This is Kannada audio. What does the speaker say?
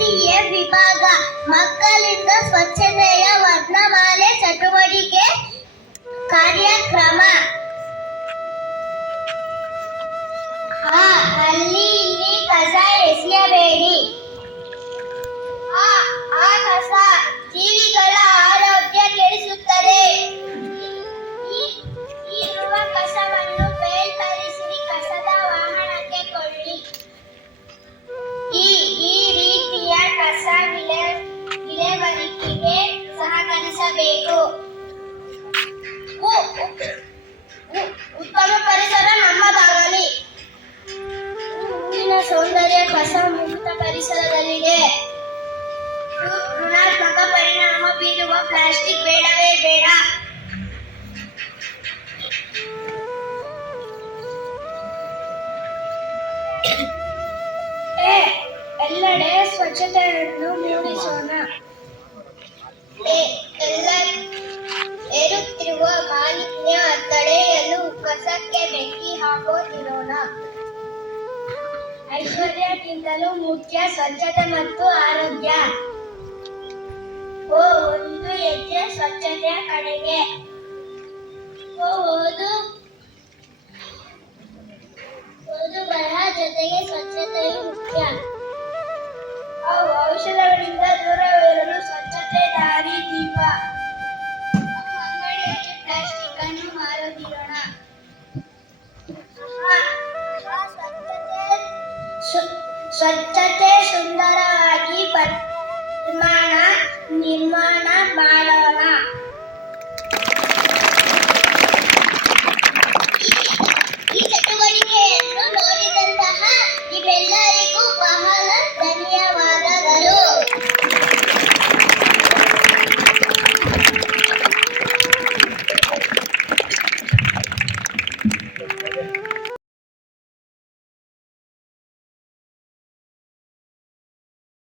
ಎ ವಿಭಾಗ ಮಕ್ಕಳಿಂದ ಸ್ವಚ್ಛತೆಯ ವರ್ಣಮಾಲೆ. ಪರಿಸರದಲ್ಲಿದೆ. ಋಣಾತ್ಮಕ ಪರಿಣಾಮ ಬೀರುವ ಪ್ಲಾಸ್ಟಿಕ್ ಬೇಡವೇ ಬೇಡ. ಎಲ್ಲೆಡೆ ಸ್ವಚ್ಛತೆಯನ್ನು ಮೂಡಿಸೋಣ ಐಶ್ವರ್ಯಕ್ಕಿಂತಲೂ ಮುಖ್ಯ, ಸ್ವಚ್ಛತೆ ಮತ್ತು ಆರೋಗ್ಯ. ಓ, ಒಂದು ಹೆಜ್ಜೆ ಸ್ವಚ್ಛತೆಯ ಕಡೆಗೆ. ಓ, ಓದು. ಓದು ಬರಹ ಜೊತೆಗೆ ಸ್ವಚ್ಛತೆಯು ಮುಖ್ಯ. ಔಷಧಗಳಿಂದ ದೂರವಿರಲು ಸ್ವಚ್ಛತೆ ಸುಂದರವಾಗಿ